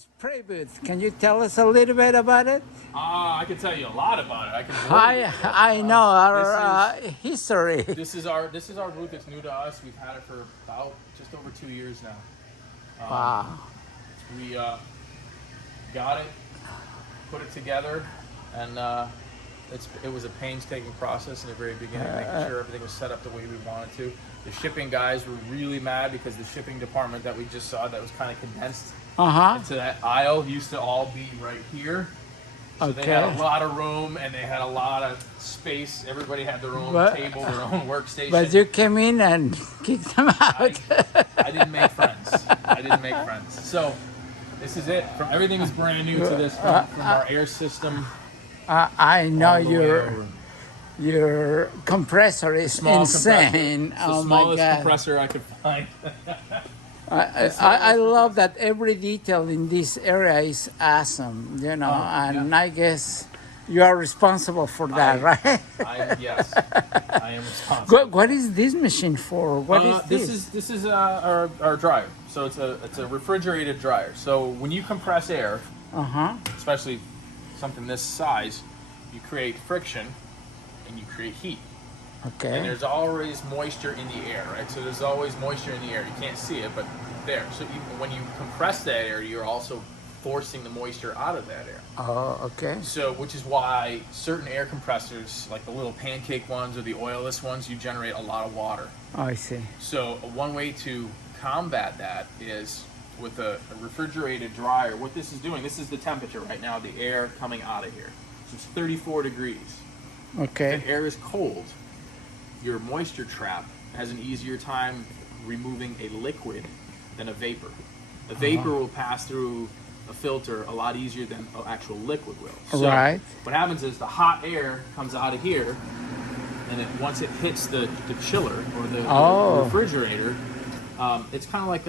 Spray booth. Can you tell us a little bit about it? I can tell you a lot about it. I can. I know our history. This is our booth. It's new to us. We've had it for about just over 2 years now. Wow. We got it, put it together, and it was a painstaking process in the very beginning, making sure everything was set up the way we wanted to. The shipping guys were really mad because the shipping department that we just saw that was kind of condensed into that aisle used to all be right here. So they had a lot of room and they had a lot of space. Everybody had their own table, their own workstation. But you came in and kicked them out. I didn't make friends. So this is it. Everything is brand new to this from our air system. I know your compressor is insane. Compressor. The smallest compressor I could find. I love that every detail in this area is awesome, and I guess you are responsible for that, right? Yes, I am responsible. What is this machine for? What is this? This is our dryer. So it's a refrigerated dryer. So when you compress air, especially something this size, you create friction and you create heat. Okay. And there's always moisture in the air, right? So there's always moisture in the air. You can't see it, but there. So when you compress that air, you're also forcing the moisture out of that air. Oh, okay. So, which is why certain air compressors, like the little pancake ones or the oilless ones, you generate a lot of water. Oh, I see. So one way to combat that is with a refrigerated dryer. What this is doing, this is the temperature right now, the air coming out of here. So it's 34 degrees. Okay. If the air is cold, your moisture trap has an easier time removing a liquid than a vapor. A vapor will pass through a filter a lot easier than an actual liquid will. So right. What happens is the hot air comes out of here, and once it hits the chiller or the refrigerator, it's kind of like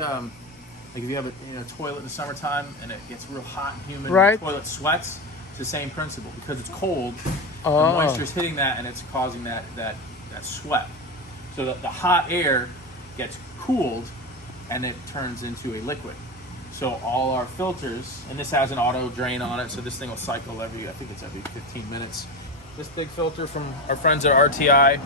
if you have a toilet in the summertime and it gets real hot and humid, right. The toilet sweats. It's the same principle because it's cold. The moisture is hitting that and it's causing that sweat. So the hot air gets cooled and it turns into a liquid. So all our filters, and this has an auto drain on it, so this thing will cycle I think it's every 15 minutes. This big filter from our friends at RTI,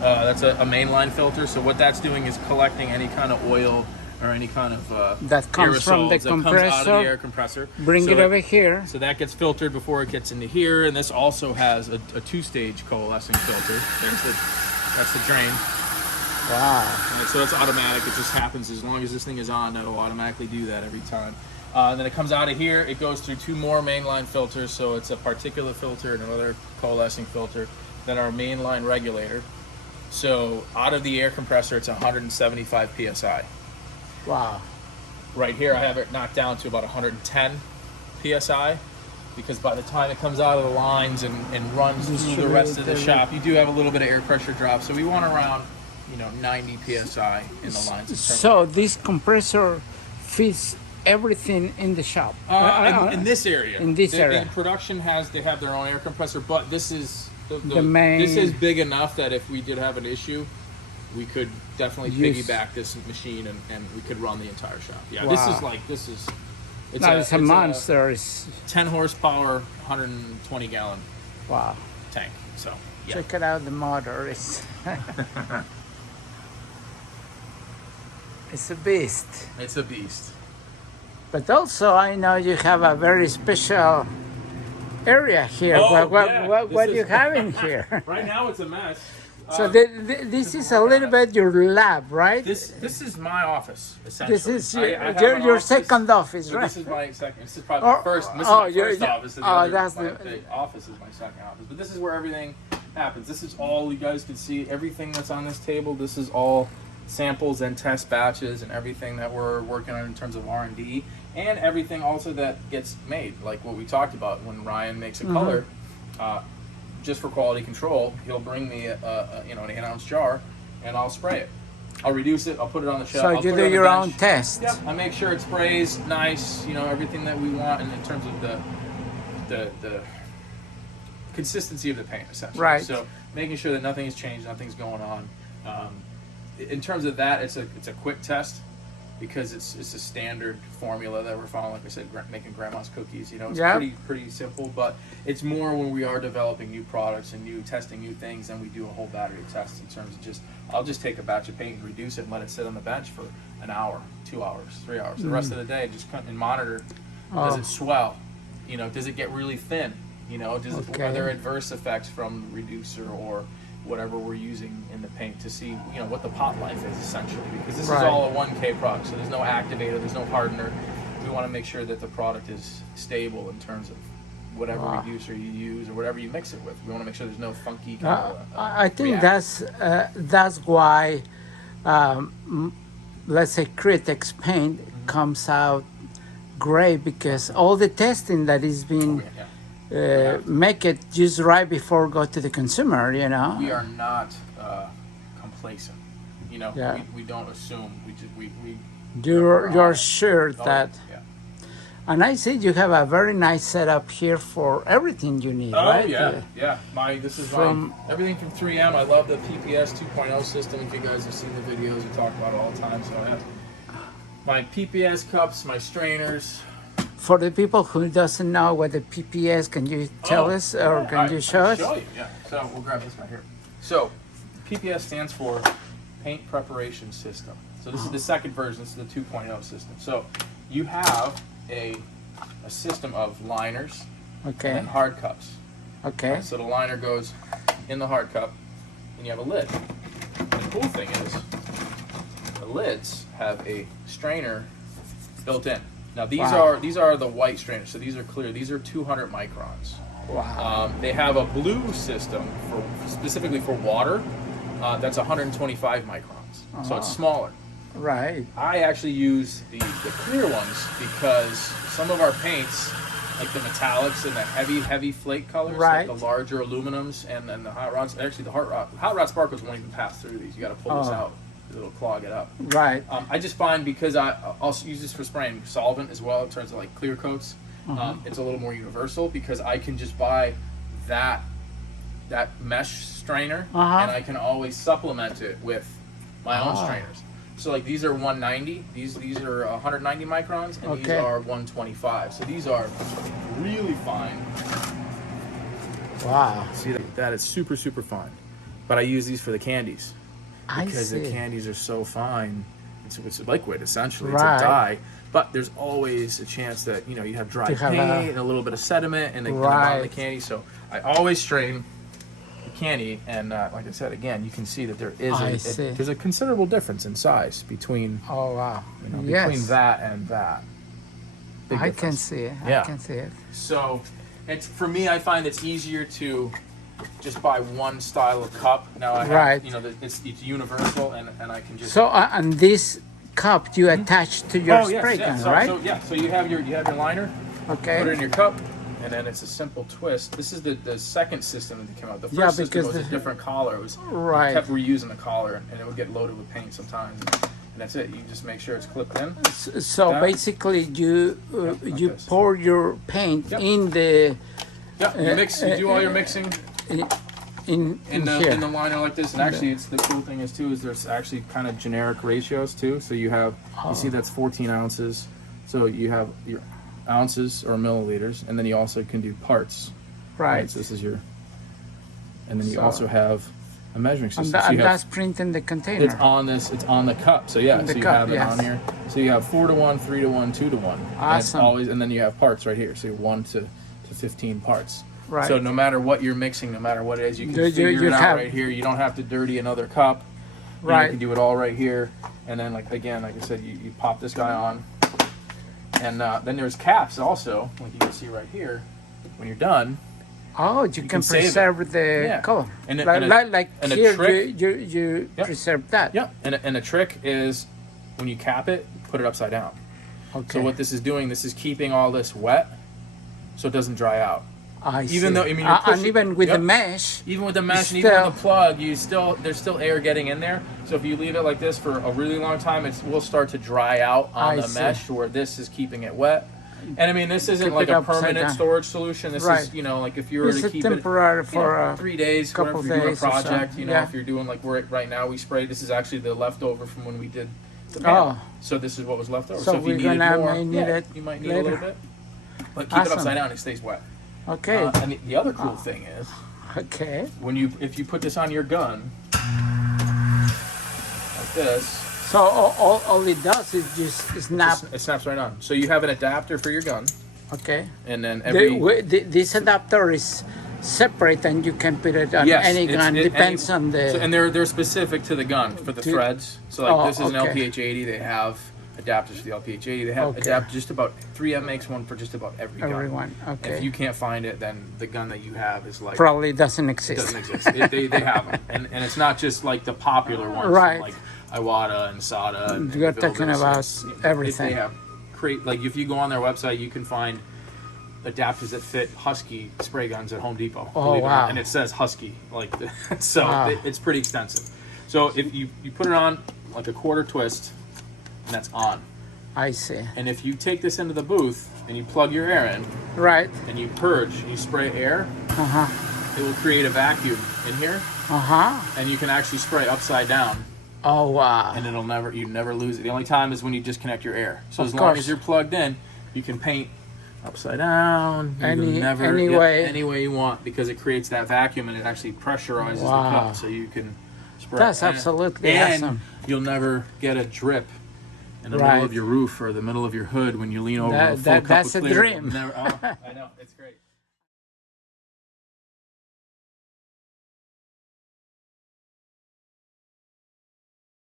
that's a mainline filter. So what that's doing is collecting any kind of oil or any kind of that comes from the compressor. Comes out of the air compressor. Bring it over here. So that gets filtered before it gets into here, and this also has a two-stage coalescing filter. That's the drain. Wow. And so it's automatic. It just happens as long as this thing is on. It'll automatically do that every time. And then it comes out of here. It goes through two more mainline filters. So it's a particulate filter and another coalescing filter. Then our mainline regulator. So out of the air compressor, it's 175 psi. Wow. Right here, I have it knocked down to about 110 psi. Because by the time it comes out of the lines and runs through the rest of the shop, you do have a little bit of air pressure drop. So we want around 90 psi in the lines. So this compressor fits everything in the shop. In this area. In this area. In production they have their own air compressor, but this is the main. This is big enough that if we did have an issue, we could definitely piggyback this machine and we could run the entire shop. Yeah, wow. It's a monster. It's 10 horsepower, 120 gallon. Wow. Tank. So yeah. Check it out, the motor. It's a beast. It's a beast. But also, I know you have a very special area here. What do you have in here? Right now, it's a mess. So this is a little bit your lab, right? This is my office, essentially. This is your second office, right? This is my second. This is probably the first. This is my first office. The office is my second office. But this is where everything happens. This is all you guys can see. Everything that's on this table. This is all samples and test batches and everything that we're working on in terms of R&D, and everything also that gets made, like what we talked about when Ryan makes a color. Just for quality control, he'll bring me an 8-ounce jar, and I'll spray it. I'll reduce it. I'll put it on the shelf. So you do your own test. Yep. I make sure it sprays nice. Everything that we want, and in terms of the consistency of the paint, essentially. Right. So making sure that nothing has changed, nothing's going on. In terms of that, it's a quick test. because it's a standard formula that we're following. Like I said, making grandma's cookies. It's pretty simple, but it's more when we are developing new products and testing new things, and we do a whole battery test in terms of I'll just take a batch of paint and reduce it and let it sit on the bench for an hour, 2 hours, 3 hours. The rest of the day, just come and monitor. Does it swell? Does it get really thin? Are there adverse effects from the reducer or whatever we're using in the paint to see, what the pot life is essentially, because this is all a 1K product, so there's no activator, there's no hardener. We want to make sure that the product is stable in terms of whatever reducer you use or whatever you mix it with. We want to make sure there's no funky kind of I think that's why, let's say Createx paint comes out great, because all the testing that is being make it just right before go to the consumer. We are not complacent. We don't assume. You're sure that. And I see you have a very nice setup here for everything you need, right? This is everything from 3M. I love the PPS 2.0 system. If you guys have seen the videos, we talk about it all the time. So I have my PPS cups, my strainers. For the people who doesn't know what the PPS, can you tell us, or can you show us? Show you, So we'll grab this right here. So PPS stands for Paint Preparation System. So this is the second version. This is the 2.0 system. So you have a system of liners and hard cups. So the liner goes in the hard cup, and you have a lid. And the cool thing is, the lids have a strainer built in. Now these are the white strainers, so these are clear. These are 200 microns. Wow. They have a blue system specifically for water. That's 125 microns, so it's smaller. Right. I actually use the clear ones because some of our paints, like the metallics and the heavy flake colors, like the larger aluminums and the hot rods. Actually, the hot rod sparkles won't even pass through these. You got to pull this out. It'll clog it up. Right. I just find, because I'll use this for spraying solvent as well in terms of like clear coats. It's a little more universal because I can just buy that mesh strainer and I can always supplement it with my own strainers. So like these are 190, these are 190 microns, and these are 125. So these are really fine. Wow. See that is super fine. But I use these for the candies. Because the candies are so fine. It's liquid essentially. It's a dye. But there's always a chance that you have dry paint and a little bit of sediment and the candy. So I always strain the candy, and like I said again, you can see that there is there's a considerable difference in size between between that and that. I can see it. I can see it. So it's, for me, I find it's easier to just buy one style of cup. Now I have, it's universal, and I can just. So and this cup you attach to your spray can, right? So you have your liner. Okay. Put it in your cup, and then it's a simple twist. This is the second system that came out. The first system was a different collar. It was you kept reusing the collar, and it would get loaded with paint sometimes. And that's it. You just make sure it's clipped in. So basically, you pour your paint in the. You mix. You do all your mixing. In the liner like this, and actually, the cool thing is there's actually kind of generic ratios too. So you have you see that's 14 ounces. So you have your ounces or milliliters, and then you also can do parts. Right. So this is your, and then you also have a measuring system. And that's printed in the container. It's on this. It's on the cup. So yeah, so you have it on here. So you have 4 to 1, 3 to 1, 2 to 1. Awesome. And then you have parts right here. So you're 1 to 15 parts. Right. So no matter what you're mixing, no matter what it is, you can figure it out right here. You don't have to dirty another cup. Right. You can do it all right here. And then, like I said, you pop this guy on. And then there's caps also, like you can see right here. When you're done, you can preserve the color. And here, you preserve that. Yeah. And the trick is, when you cap it, put it upside down. Okay. So what this is doing, this is keeping all this wet, so it doesn't dry out. Even though, and even with the mesh, even with the mesh, and even with the plug, there's still air getting in there. So if you leave it like this for a really long time, it will start to dry out on the mesh, where this is keeping it wet. And I mean, this isn't like a permanent storage solution. This is, like if you were to keep temporary it for 3 days, couple whatever, if you're doing a days project, if you're doing like right now we sprayed. This is actually the leftover from when we did the panel. So this is what was left over. So if you we're needed gonna more, need it you might need later. a little bit. But keep it upside down, it stays wet. Okay. And the other cool thing is, Okay. if you put this on your gun, like this. So all it does is just snap. It snaps right on. So you have an adapter for your gun. Okay. And then This adapter is separate, and you can put it on any gun. Depends on the. And they're specific to the gun for the threads. So like this is an LPH80. They have adapters for the LPH80. They have adapters. Just about 3M makes one for just about every gun. Everyone. Okay. If you can't find it, then the gun that you have is like probably doesn't exist. Doesn't exist. They have them, and it's not just like the popular ones, right? Like Iwata and SATA. And you're talking about everything. They have like if you go on their website, you can find adapters that fit Husky spray guns at Home Depot. Oh wow! And it says Husky, like so. Wow. It's pretty extensive. So if you put it on like a quarter twist, and that's on. I see. And if you take this into the booth and you plug your air in, right, and you purge, you spray air, it will create a vacuum in here, and you can actually spray upside down. Oh wow! And you never lose it. The only time is when you disconnect your air. So as long as you're plugged in, you can paint upside down. Any way you want, because it creates that vacuum and it actually pressurizes the cup, so you can spray. That's absolutely awesome. And you'll never get a drip in the middle of your roof or the middle of your hood when you lean over a full cup of clear. That's a dream. I know, it's great.